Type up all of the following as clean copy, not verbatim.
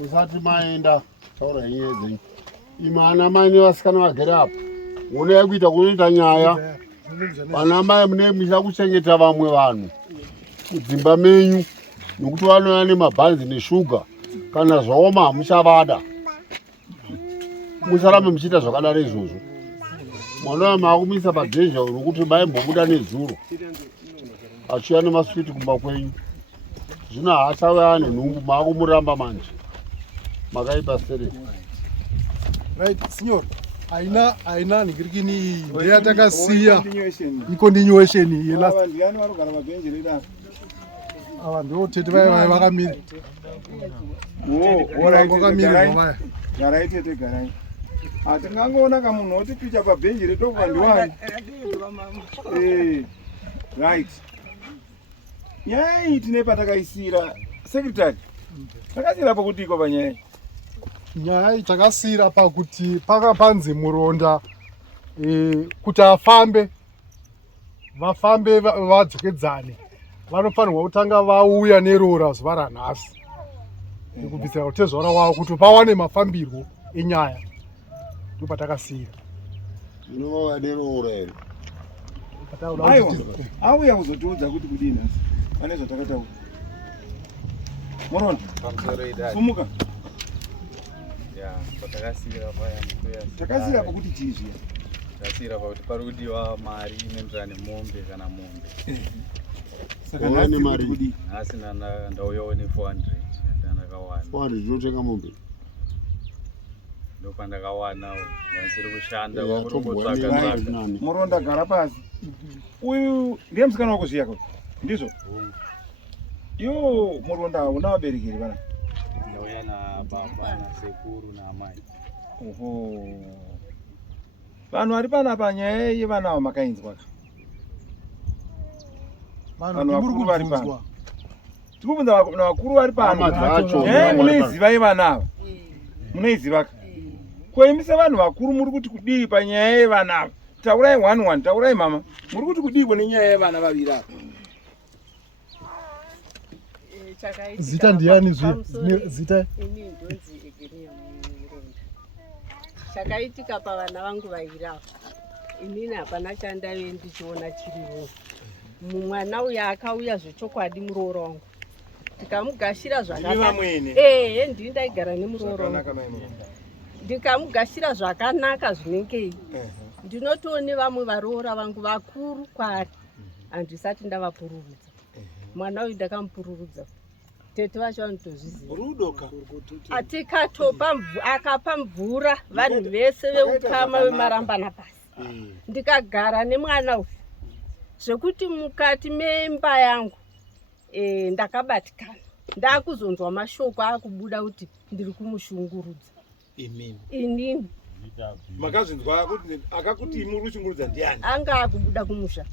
musati maenda taura nyaya dzenyu. Imana mai nevasikana vagere apo. Onai kuita kunoita nyaya. Vana mai mune muchida kuchengeta vamwe vanhu kudzimba menyu nokuti vanouya nemabhanzi neshuga. Kana zvaoma hamuchavada. Musarambe muchiita zvakadaro izvozvo. Mwana maakumisa pageja nokuti maimbobuda nezuro achiuya nemaswiti kumba kwenyu. Zvino haachauya nenhumbu, maakumuramba manje. Makaipa sere. Right, signor. Aina ningirikini yatakasiya continuation ye last. Ava ndio tete vaya vakamira. Garai. Garai tete garai. Atingangoona kamunhu oti picha pabhenji retokwa ndiwani. Right. Nyaya iyi tine patakaisira secretary. Takasira pakuti iko panyaya. Nyaya takasira pakuti pakapanzi muronda kuti afambe vafambe vadzokedzane. Vanofanirwa kutanga vauya nerora zuva ranhasi kubvisira kutezvara wavo kuti pawane mafambirwo enyaya. Ndipo patakasira. Zvinovava nerora here. Auya kuzotiudza kuti kudini asi. Pane zvatakataura. Muronda. Sumuka. Takasira pakuti chizvi. Takasira pakuti pari kudiwa mari inoenderana nemombe kana mombe. Saka nhasi mari kudi. Nhasi ndauyawo ne400 ndandakawana. 400 zvinotenga mombe. Ndopandakawanawo ndaisiri kushanda kwakutongotsvaka. Muronda gara pasi. Uyu ndiye musikana wako zviya kuti ndizvo. Iwo Muronda una vabereki here vana? Ndauya nababa nasekuru naamai. Oho. Vanhu vari panapa nyaya yevana ava makainzwa. Vanhu vakuru vari pano. Tikubvunza vakuru vari pano. Munoiziva yevana ava? Munoiziva ka? Koimisa vanhu vakuru muri kuti kudii panyaya yevana ava? Taurai 1-1, taurai mama. Muri kuti kudii kune nyaya yevana vaviri ava? Zita ndiani zita? Ini ndonzi Egenia Muronda. Chakaitika pavana vangu vairava. Inini hapana chandave ndichiona chiriwo. Mwana uya akauya zvechokwadi muroora wangu. Ndikamugashira zvakanaka. Ndini ndaigara nemuroora wangu. Ndikamugashira zvakanaka zvinengei. Ndinotoone vamwe varoora vangu vakuru kwari. Handisati ndavapururudza. Mwana uyu ndakamupururudza. Tete vacho vanotozviziva. Rudoka. Atikatopa akapa mvura vanhu vese veukama vemarambana pasi. Ndikagara nemwana uyu. Zvekuti mukati memba yangu ndakabatikana. Ndakuzonzwa mashoko akubuda kuti ndiri kumushungurudza. Inini. Makazvinzwa kuti akakuti muri kushungurudza ndiani? Anga akubuda kumusha.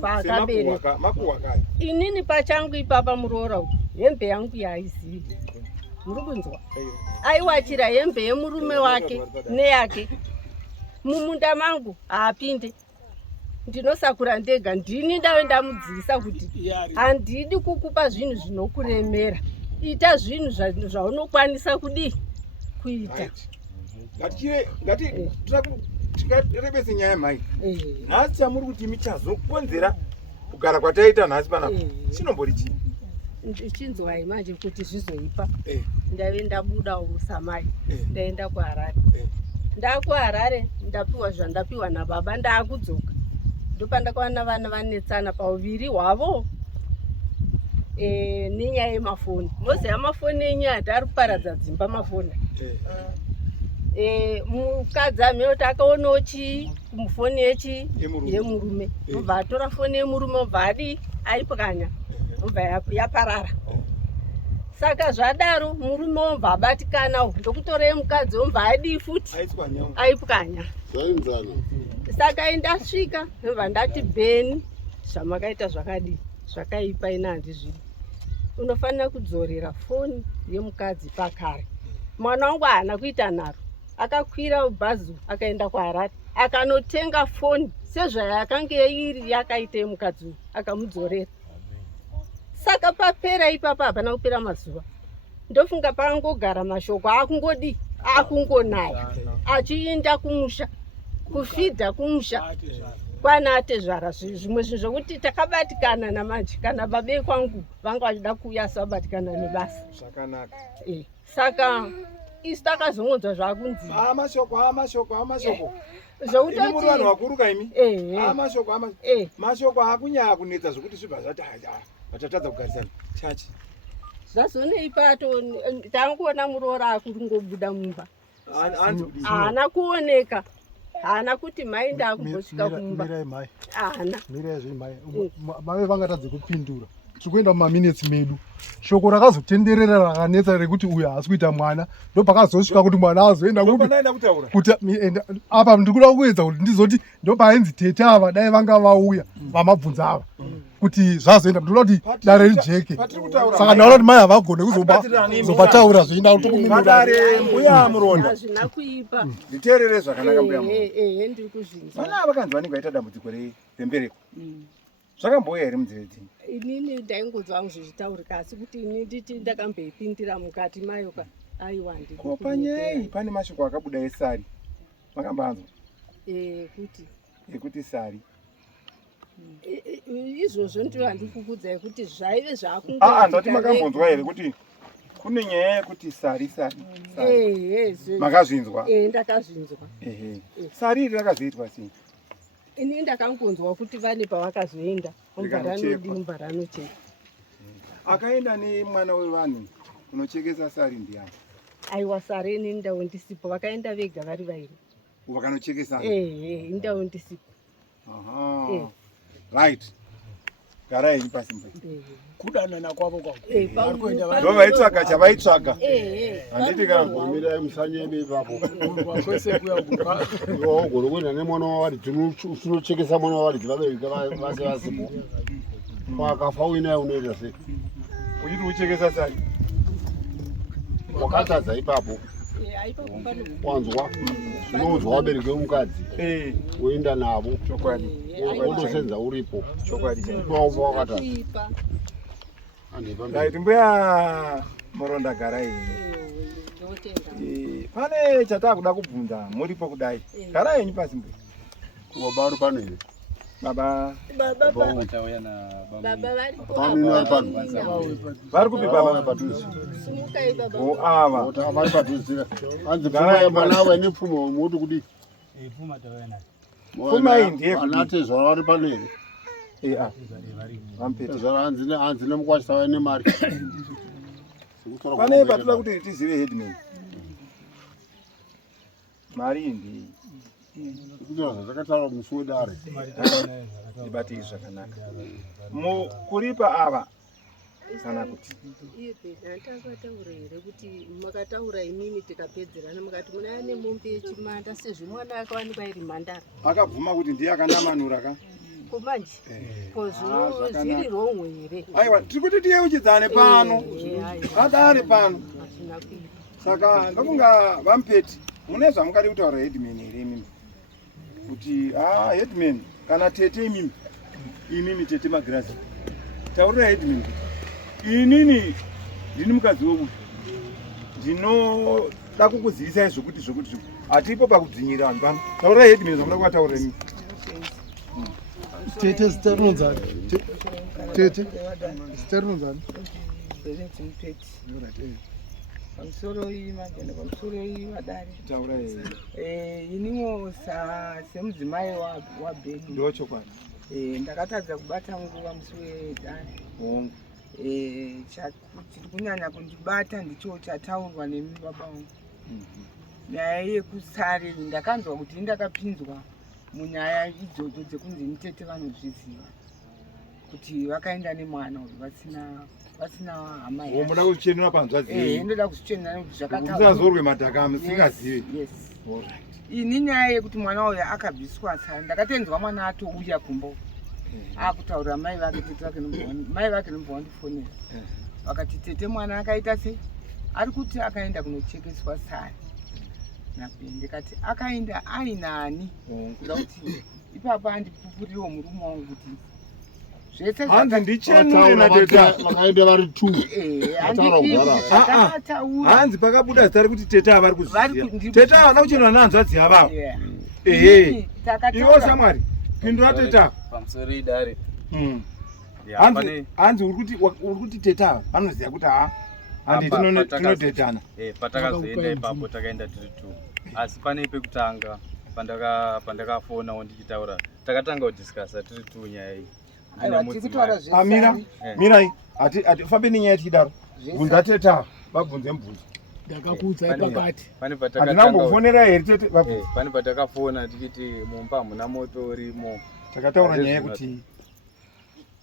Pakabereka. Makuwakayo. Inini pachangu ipapa muroora uyu. Hembe yangu yaizivi. Muri kunzwa? Aiwachira hembe yemurume wake neyake. Mumunda mangu haapinde. Ndinosakura ndega. Ndini ndave ndamudzidzisa kuti handidi kukupa zvinhu zvinokuremera. Ita zvinhu zvaunokwanisa kudii kuita. Tikarebese nyaya mai. Nhasi chamuri kuti michazokonzera kugara kwataita nhasi panapa. Chinombori chii? Ndichinzwai manje kuti zvizoipa. Ndave ndabuda usamai. Ndaenda kuHarare. Ndakuharare ndapiwa zvandapiwa nababa ndakudzoka. Ndopandakawana vana vanetsana pauviri hwavo. Nenyaya yemafoni. Moziva mafoni enyu hatari kuparadza dzimba mafoni. Mukadzi ameyoti akaonawo chii kumufoni yemurume. Obva atora foni yemurume obva adi aipwanya. Obva yaparara. Saka zvadaro murume obva abatikana ndokutora yemukadzi obva adi futi aipwanya. Saka ndasvika obva ndati Beni zvamakaita zvakadii zvakaipa ina handizvidi. Unofanira kudzorera foni yemukadzi pakare. Mwana wangu haana kuita nharo. Akakwira bhazi akaenda kuHarare akanotenga foni sezvayakanga iri yakaita yemukadzi akamudzorera. Saka papera ipapa hapana kupera mazuva. ndofunga pakangogara mashoko akungodi akungonaya achiinda kumusha kufidha kumusha kwana atezvara zvimwe zvinhu zvokuti takabatikana namanje kana babe kwangu vanga vachida kuuya sabatikana nebasa zvakanaka saka isi takazongonzwa zvakunzi mashoko zvoutoti muri vanhu vakuru kaimi mashoko akunyaya kunetsa zvokuti zvibva zvati vatatadza kugarisana chachi zvazonei pato tangoona muroora akuringobuda mumba haana kuoneka haana kuti mai ndakumbosvika kumba haana mave vangatadze kupindura tiri kuenda mumaminitsi medu shoko rakazotenderera rakanetsa rekuti uyu haasi kuita mwana ndopakazosvika kuti mwana azoenda kuti apa ndikuda kuedza kuti ndizoti ndopainzi tete ava dai vanga vauya vamabvunza ava kuti zvazoenda ndoda kuti dare rijeke saka ndaona kuti mai havagone kuzobataura zvoenda kutokumadare mbuya muronda hazvina kuipa nditeerere zvakanaka mbuya ndiri kuzvinza vana vakanzi vanenge vaita dambudziko rembereko zvakamboya here munzeve dzini inini ndaingonzwa vangu zvichitaurika asi kuti ini nditi ndakamboipindira mukati mayoka aiwa ko panyei pane mashoko akabuda esari makambanzwa kuti ekuti sari izvozvo ndiyo handikukudzai kuti zvaive ndati makambonzwa here kuti kune nyaya yekuti sari makazvinzwa ndakazvinzwa sari iri rakazoitwa sei ini ndakangonzwa kuti vane pavakazoenda mumba ranocheka akaenda nemwana wevanhu unochekesa sari ndiani aiwa sari ini ndau ndisipo vakaenda vega vari vairi vakanochekesa indau ndisipo right garai henyu pasi mbai kudanana kwavo ndo vaitsvaga chavaitsvaga handiti kamirai musanyebe ipapo ogone kuenda nemwana wavari tinochekesa mwana wavari vabereki vase vasipo akafa uinaye unoita sei uchiti uchekesa sari wakatadza ipapo wanzwa zvinonzwa wabereki vemukadzi woenda navo wotosenza uripo ipapo wakatadza right mbuya muronda garai pane chataakuda kubvunza muripo kudai garai henyu pasi mbuya baba ari pano here baba vari kupi baba padhuze ava vari padhuze anzi pfuma mwana we nepfuma muti kudi pfuma iyi ndeyekuanatezvara vari pano here hanzi nemukwashisa wai nemari pane patoda kuti tizive headman mari indii kutoza zvakataura musi wedare ibatei zvakanaka kuripa ava kana kuti iye pedha takataura here kuti makataura imimi tikapedzerana mukati munaya nemombe yechimanda sezvo mwana akawanikwa iri mhandara akabvuma kuti ndiye akanamanura ka komanje kozvo zviri romwe here aiwa tiri kuti tiyeuchidzane pano adare pano saka ndokunga vampeti mune zvamungadi kutaura headman here imimi kuti headman kana tete imimi tete magirazi taurira headman kuti inini ndini mukadzi wokuti ndinoda kukuzivisai zvokuti hatipo pakudzinyira vanhu pano taurira headman zvamuda kuvataurira imimi tete zita rinonzani tete zita rinonzani pamusoro iyi magenda pamusoro iyi madare taura inimo semudzimai wabheni ndochokwadi ndakatadza kubata nguva musi wedare chiri kunyanya kundibata ndicho chataurwa nemi baba wangu nyaya yekusare ndakanzwa kuti indakapinzwa munyaya idzodzo dzekunzi nitete vanozviziva kuti vakaenda nemwana uyu vasina hama yake muda kuzvichenera panzvadzi ndoda kuzvichenera nekuti zvakatazorwe madhaka musingazivi ini nyaya yekuti mwana uyu akabviswa sara ndakatenzwa mwana atouya kumbo akutaurira mai vake tete vake mai vake nombva wandifonera vakati tete mwana akaita sei ari kuti akaenda kunochekeswa sari ndikati akaenda ainani kuda kuti ipapa andipupuriwo murume wangu kuti zvese hanzi ndichenure nateta vakaenda vari 2 hanzi pakabuda zita rekuti teta avari kuziya teta havana kuchenura nehanzvadzi yavavo ehe iwo shamwari pindura teta pamusoro idare hanzi uri kuti teta ava vanoziva kuti handi tinodetana patakazoenda ipapo takaenda tiri 2 asi pane pekutanga pandakafonawo ndichitaura takatanga kudhiskasa tiri 2 nyaya iyi mirai hatifambe nenyaya tichidaro bvunza teta vabvunze mubvunzo ndakakuudzai pakati hatinambofonera here tete pane patakafona tichiti mumba hamuna moto urimo takataura nyaya yekuti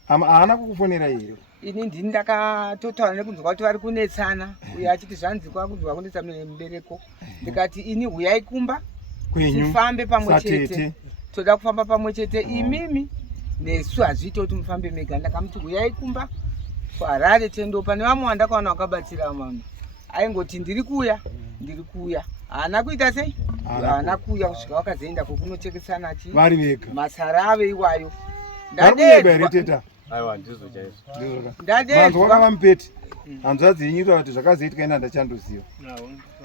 haana kukufonera here ini ndini ndakatotaura nekunzwa kuti vari kunetsana uyo achiti zvanzi kwakunzwa kunetsa mubereko ndikati ini huyai kumba tifambe pamwe chete toda kufamba pamwe chete imimi nesu hazviite kuti mufambe mega ndakamuti huyai kumba kuharare tendo pane vamwe vandakaona vakabatsira mama aingoti ndiri kuuya haana kuita sei haana kuuya kusvika wakazoenda kokunochekesana chi vari vega masara ave iwayo ndadedwa aiwa ndizvo chaizvo manzwa wakava mupeti hanzvadzi yenyuta kuti zvakazoitika ina ndachandoziva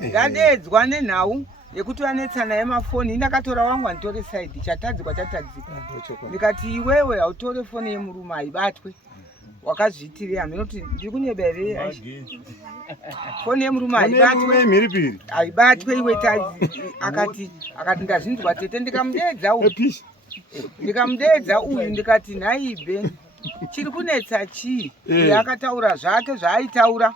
ndadedzwa nenhau yekuti vanetsana yemafoni indakatora wangu anditore saidi chatadzikwa chatadzika ndikati iwewe hautore foni yemurume haibatwe wakazviitirei haminoti ndiri kunyeba here foni yemurume haibatwe iwe akati ndazvinzwa tete ndikamudeedza uyu ndikati nhaibe chiri kunetsa chii uye akataura zvake zvaaitaura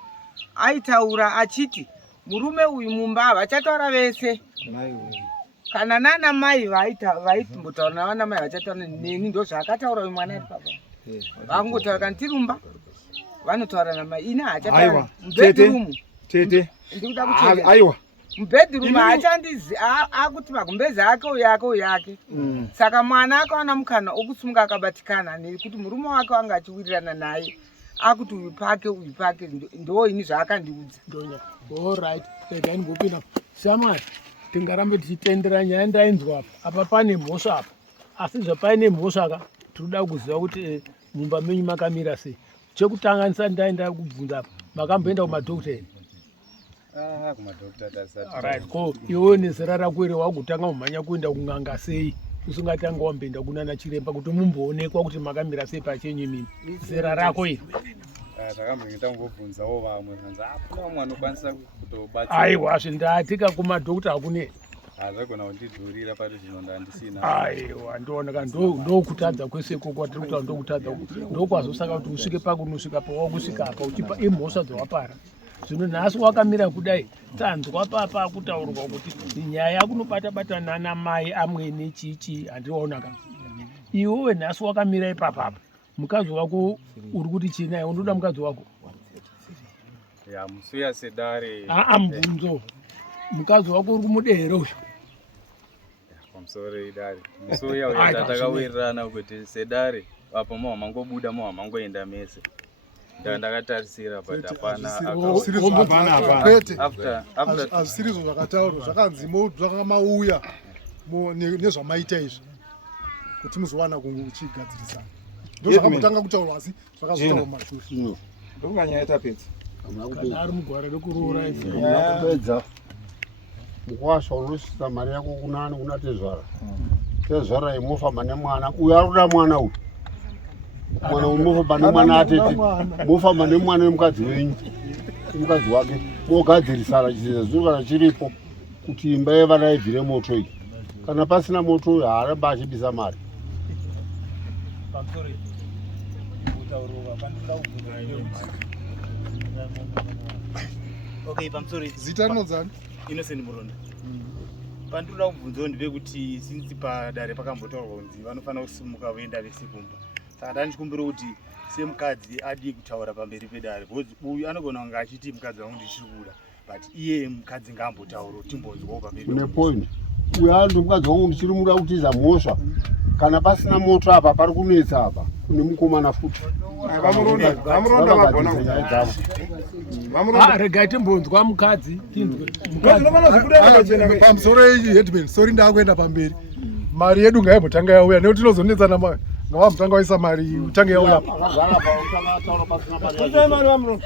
achiti murume uyu mumba havachataura vese kana nana mai vaimbotaura navana mai vachataura neni ndo zvaakataura uyu mwana ari papa vangotaura kana tirumba vanotaura namai ini hachataura mubhedhirumu ndikuda kuaiwa mubhedhirumu haachandizi akuti magumbezi ake uyake saka mwana akaona mukana okusunga akabatikana nekuti murume wake wanga achiwirirana naye akuti uyu pake ndo ini zvaakandiudza allright regai ndimbopinda shamwari tingarambe tichitendera nyaya ndainzwa apa pane mhosva apa asi zvapaine mhosva aka tinoda kuziva kuti mumba menyu makamira sei chekutanga ndisati ndaenda kubvunza apa makamboenda kumadhokta here right ko iwewe nezera rako ere wakutanga mumhanya kuenda kun'anga sei usingatanga wamboenda kunana chiremba kuti mumboonekwa kuti makamira sei pachenyu mimi zera rako iri takambongitangobvunzawo vamwe kanzi apana vamwe anokwanisa kutobatsira aiwa zvindatika kumadhokta hakune hazvagona kundidhurira pari zvino ndandisina aiwa ndioneka ndokutadza kwese koko kwatiri kutaura ndokutadza ndokwazosaka kuti usvike pakunosvika pawakusvika apa uchipa imhosva dzawapara zvino nhasi wakamira kudai tanzwa papa kutaurwa kuti nyaya yakunobata nana mai amwene chichi handiwaonaka iwewe nhasi wakamira ipapapa mukadzi wako uri kuti china iwe ndoda mukadzi wako musuya sedare mubvunzo mukadzi wako uri kumudehero uyu pamusoro idare musuya uyo tatakawirirana kuti sedare apo mahamangobuda mahamangoenda mese ndakatarisira but hapana hazvisirizvo zvakataurwa zvakanzi zvakamauya nezvamaita izvi kuti muzowana kuchigadzirisana ndo zvakambotanga kutaurwa asi zvakazotaurwa mumashure ndokunganyaya tapedza kana ari mugwara rekuroora kupedza mukwasha unosvisa mari yako kunani kuna tezvara imofamba nemwana uyu ari kuda mwana uyu mwana unofamba nemwana atete mofamba nemwana wemukadzi wenyu mukadzi wake mogadzirisana chizezuru kana chiripo kuti imba yevana ibvire moto iyi kana pasina moto uyu haaramba achibisa mari zita rinodzani Innocent Muronda. Pandinoda kubvunzawo ndepekuti since padare pakambotaurwa kunzi vanofanira kusimuka voenda vese kumba. Saka ndandikumbira kuti semukadzi adi kutaura pamberi pedare. Uyu anogona kunge achiti mukadzi wangu ndichiri kuda, but iye mukadzi ngaambotaurawo timbonzwawo pamberi. Une point. Uyu ari mukadzi wangu ndichiri muda kutiza mhosva. Kana pasina moto apa pari kunetsa apa kune mukomana futi. Vamuronda vagona kudai. Regai timbonzwa mukadzi tinzwe. Pamusoro headman, sorry ndakuenda pamberi. Mari yedu ngaimbotanga yauya nekuti tinozonetsana ngavamutanga waisa mari utange yauya akagara pa utanga ataura pasina mari Kutai mari vamuno.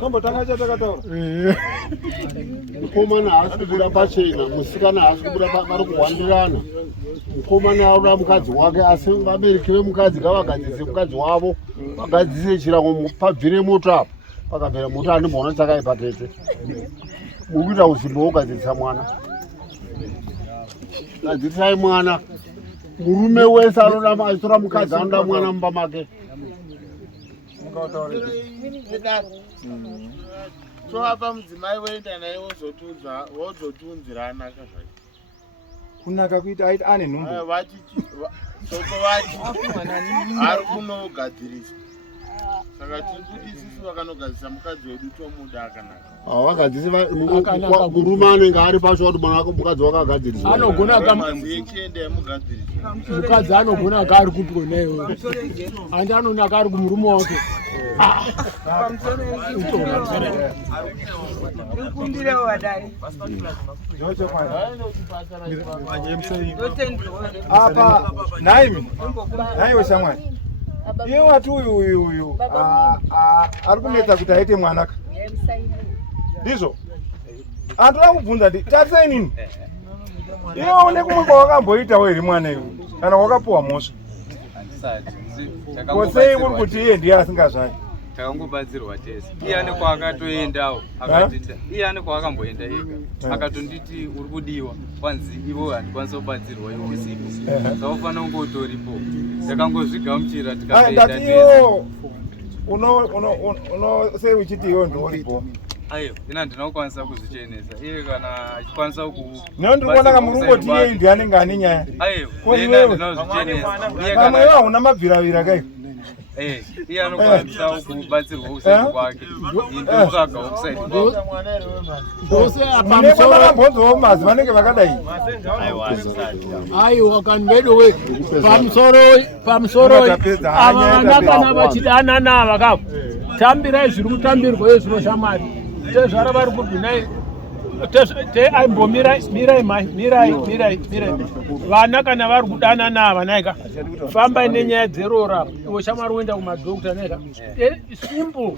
Tombotanga chatakataura. mukomana haasi kubuda pachena musikana haasi kubuda vari kuhwandirana mukomana aura mukadzi wake asi vabereki vemukadzi ngavagadzise mukadzi wavo vagadzise chirango pabvire moto apa pakabvira moto andimboona chakaipa tete muri kuita usimbe wogadzirisa mwana gadzirisai mwana murume wese anoda achitora mukadzi anoda mwana mumba make toapa mudzimai woenda naye wozotunzirana kazvai Kunaka kuita aita ane nhumbu. soko vati ari kunogadziriswa saka tiri kuti isusu vakanogadzisa mukadzi wedu tomuda akanaka havagadzisi murume anenge ari pacho kuti mwana wake mukadzi wake agadziriswa maziekenda yemugadzirisa mukadzi anogona kari kuti kona iyoyo handi anonaka ari kumurume wake Ikumbirewo wadai. Apa naimi. Naiwe shamwari. Iye wati uyu ari kunetsa kuti aite mwanaka. Ndizvo. Antoda kubvunza ndi tarisai nini? Iye une kumwe kwawakamboitawo iri mwana iwe kana wakapuwa mhosva. Kosei uri kuti iye ndiye asingazvadi. Takangobatsirwa tese. Iye ane kwaakatoendawo akatita. Iye ane kwaakamboenda ega. Akatonditi uri kudiwa. Kwanzi ivo handikwanisa kubatsirwa ivo sipo. Saka ufana kunge utoripo. Takangozvigamuchira tikaenda tese. Sei uchiti iwe ndoripo. Ayo, ina handina kukwanisa kuzvichenesa. Iye kana achikwanisa ku. Ndinoona kamurungoti iye ndiye anenge ane nyaya. Ayo, ina handina kuzvichenesa. Kama iwe hauna mabviravira kai. Iye anokwanisa kubatsirwa usaidi kwake. Ndotsvaga usaidi kwake. pamusoro Vakambonzwawo mazi vanenge vakadai. aiwa kanvedowe pamusoro ava vana kana vachidanana vakapo tambirai zviri kutambirwa iyo zvinoshamari tezvara vari kudhunai mirai vana kana vari kudanana vanaika fambai nenyaya dzerora iwe shamwari uenda kumadhokta naika simple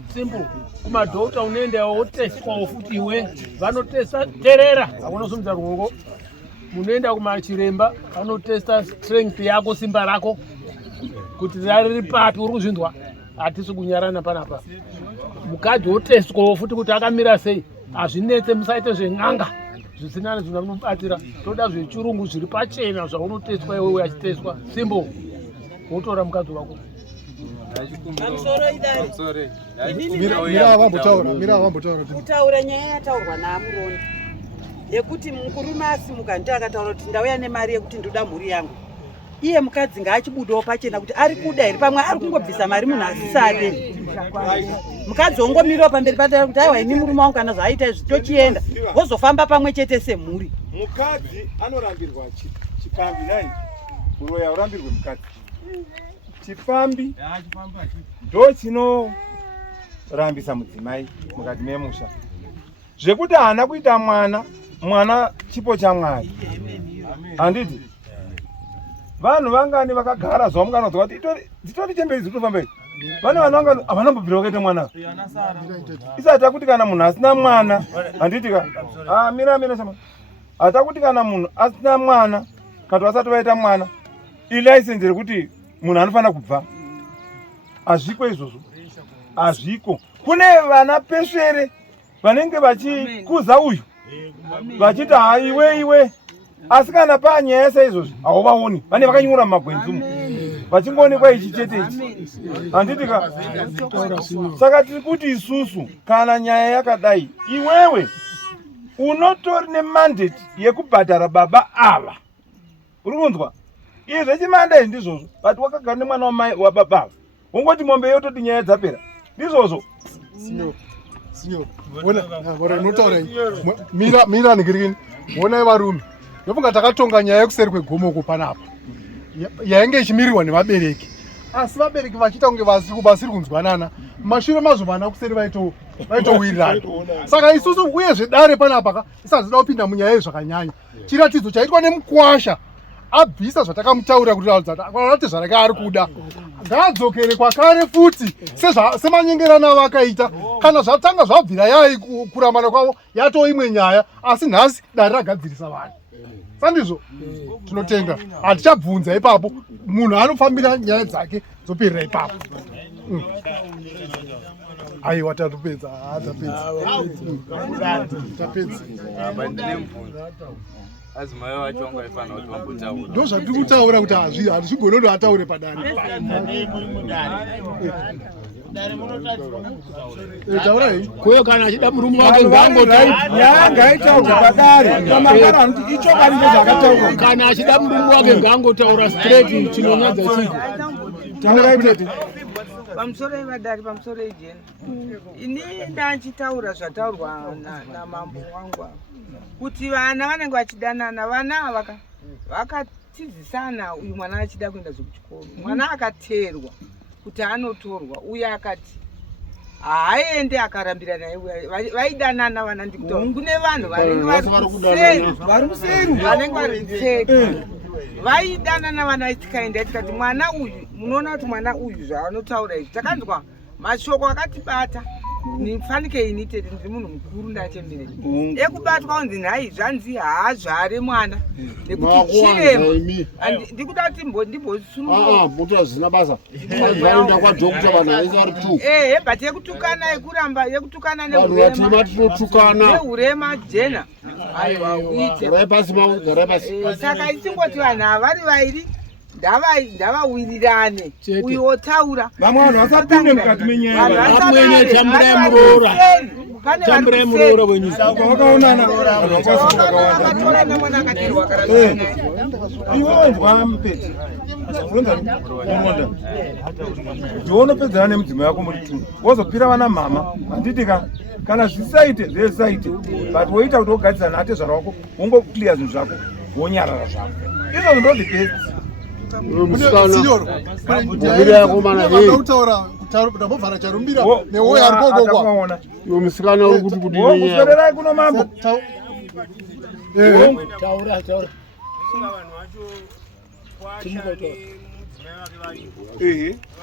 kumadhokta unoenda woteswawo futi iwe vanotesta terera hakuna somudza ruoko munoenda kumachiremba vanotesta strength yako simba rako kuti rari papi uri kuzvinzwa hatisi kunyarana panapa mukadzi woteswawo futi kuti akamira sei hazvinetse musaite zven'anga zvisina zvinobatsira toda zvechirungu zviri pachena zvaunoteswa iwewe achiteswa simbo wotora mukadzi wako mira avambotaura kutaura nyaya yataurwa naamurondi yekuti murume asimuka ndiye akataura kuti ndauya nemari yekuti ndoda mhuri yangu iye mukadzi ngaachibudawo pachena kuti ari kuda iri pamwe ari kungobvisa mari munhu asisade mukadzi wongomirawo pamberi patara kuti aiwa ini murume wangu kana zvaaita izvi tochienda vozofamba pamwe chete semhuri. Mukadzi anorambirwa chipambi nai uroya urambirwe mukadzi chipambi ndo chinorambisa mudzimai mukati memusha zvekuti haana kuita mwana chipo chaMwari handiti vanhu vangani vakagara zuva mukanonzwa kuti dzitori chemberi dziri kutofamba idzi vane vanhu vangani havanambobvira vakaita mwana isati akuti kana munhu asina mwana handiti ka mira shama hatakuti kana munhu asina mwana kana vasati vaita mwana ilaisenzi rekuti munhu anofanira kubva hazviko izvozvo hazviko kune vana pesvere vanenge vachikuza uyu vachiti iwe asi kana panyaya saizvozvi hauvaoni vane vakanyura mumagwenzi umu vachingoonekwa ichi chete ichi handiti ka saka tiri kuti isusu kana nyaya yakadai iwewe unotori nemandate yekubhadhara baba ava uri kunzwa izvi zvechimandai ndizvozvo vati wakagara nemwana wababa ava ungoti mombe yototi nyaya dzapera ndizvozvo notaura mira nigirigini onai varume ndofunga takatonga nyaya yekuseri kwegomoko panapa yainge ichimirirwa nevabereki asi vabereki vachiita kunge vasiri kunzwanana mashure mazvo vana kuseri vaitowirirana saka isusu uyezve dare panapa isati zida kupinda munyaya yezvakanyanya chiratidzo chaitwa nemukwasha abvisa zvatakamutaurira kuti ati zvarake ari kuda ngaadzokere kwakare futi semanyengerano avakaita. Kana zvatanga zvabvira yai kuramana kwavo yatoo imwe nyaya, asi nhasi dare ragadzirisa vanhu. Sandizvo tinotenga, hatichabvunza ipapo, munhu anofambira nyaya dzake dzoperera ipapo. Aiwa tatopedza, tapedza. Azimai wacho angaifana kuti vambotaura. Ndo zvatiri kutaura kuti hazvigone kuti ataure padare. Taurai. Kuyo kana achida murume wake ngangotaura. Nyanga itaurwa padare. Tamakara kuti icho kari zvakataurwa. Kana achida murume wake ngangotaura straight chinonyadza chiko. Tauraitete. Pamusoro ivadari, pamusoro ijena. Ini ndachitaura zvataurwa namambo wangu kuti vana vanenge vachidanana, vana vakatizisana, uyu mwana achida kuenda zvekuchikoro. Mwana akateerwa kuti anotorwa, uye akati haaende akarambira naye. Vaidanana vana ndikuti kune vanhu vanenge vari kuseri vaidanana vana tikaenda tikati mwana uyu, munoona kuti mwana uyu zvaanotaura izvi takanzwa mashoko akatibata. Nifanike initete ndiri munhu mukuru ndachemerera ekubatwa kunzi nhai zvanzi haazvare mwana nekuti chirema ndikuda kuti ndimbosunungura muti hazvina basa vaenda kwadhokta vanhu vaisa vari tu but yekutukana yekuramba yekutukana neurema tinotukana neurema jena aiwa uite garai pasi mau garai pasi saka ichingoti vanhu havari vairi ndavawirirane uyu otaura vamwe vanhu vasapinde mukati menyaya amwene tamburai muroora tamburai muroora wenyika vakaonana vakatora nemwana akaterwa iwe nzwa mupedzi unoonda ndiwonopedzana nemudzimai wako muri tunga wozopira vana mama handitika kana zvisaite zvesaite but woita kuti wogadzisana ate zvara wako wongoclear zvinhu zvako wonyarara zvako izvo ndo the best. ndambobvara charumbira newoyo ari kokokwa iwo musikana uri kuti kudiusorerai kuno mambo taura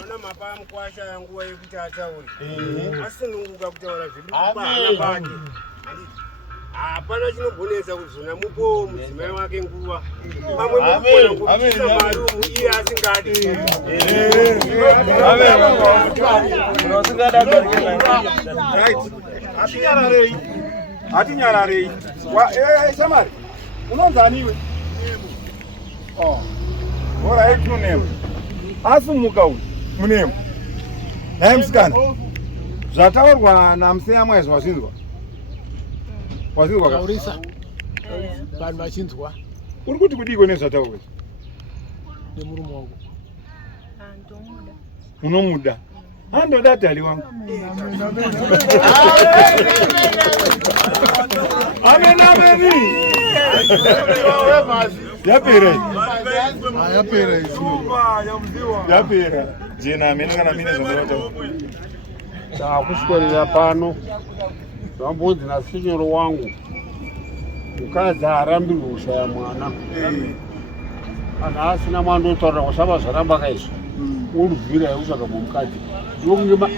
Ona mapa mkwasha yanguwa yekuti ataure. Asununguka kutaura zviri kubana bake. Hapana chinobonesa kuzona mupo mudzimai wake nguva. Pamwe mukona marumu iye asingadi. Hatinyararei. Shamari, unonzani iwe? Bora yetunewe. Asumuka uyu munemo. Naye musikana. Zvataurwa namuseya mwezi wazvinzwa. Wazvinzwa kaurisa. Vanhu vachinzwa. Uri kuti kudiko nezvataurwa? Nemurume wako. Unomuda. Andoda dhali wangu. Amen. Yapera. Yapera izvo. Yapera. Jena amene kana mine zvinoita. Takuswera pano. Zvambodzi nasinyoro wangu. Mukadzi arambirwe kushaya mwana. Kana asina mwana otaura kusaba zvaramba kaizvo. Urubvira usaka mukadzi. Ndokunge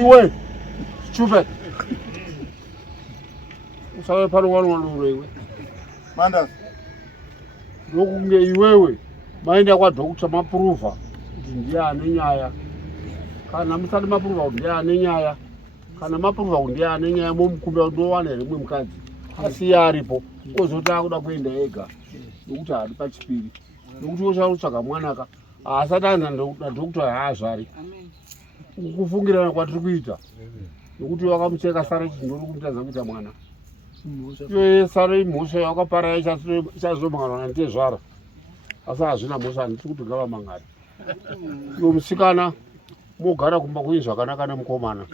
iwe. Stupid. Usawe pano wanu iwe. Mandas. Ndokunge iwewe maenda kwadhokta mapuruva kuti ndiye ane nyaya. Kana musati mapuruva kuti ndiye ane nyaya. Kana mapuruva kuti ndiye ane nyaya momukumbira kuti ndowana rimwe mukadzi. Asi aripo. Kozoti akuda kuenda ega. Nokuti ari pachipiri. Nokuti ochatsvaga mwanaka. Asati anza nadhokta haazvari. Kufungirana kwatiri kuita. Nokuti wakamucheka sare chindori kumutadza kuita mwana. Iye sare imhosva yakaparara ichazomangana ndezvara. Asi hazvina mhosva handiti kuti ngavamangari. Iwe musikana mogara kumba kune zvakanaka nemukomana.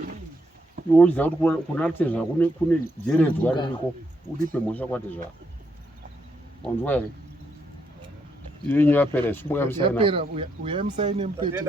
Iwe uchiziva kuti kuna tezvara kune jeredzwa ririko. Udipe mhosva kwatezvara. Wanzwa here? Iye nyaya yapera. Yapera uya musaine mupeti.